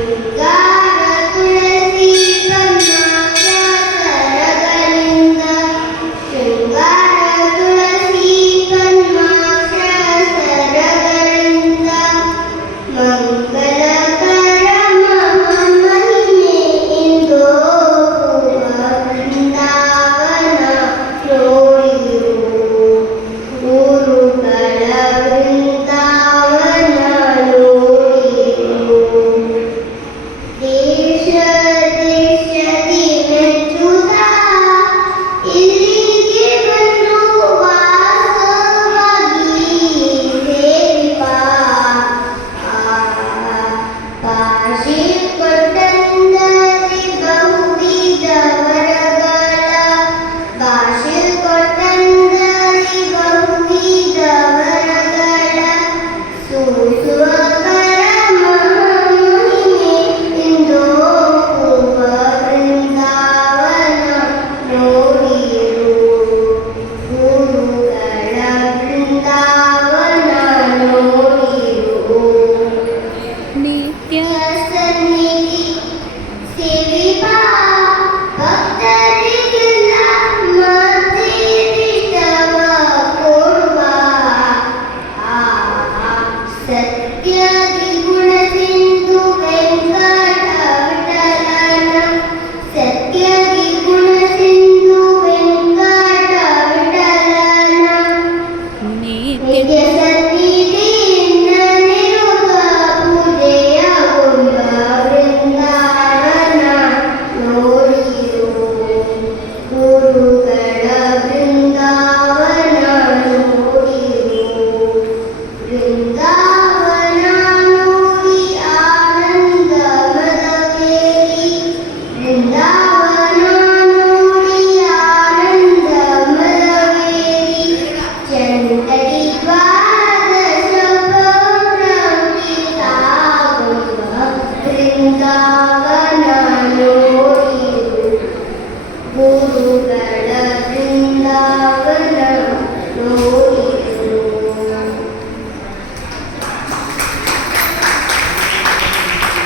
五个 തന്നു 감사합니다.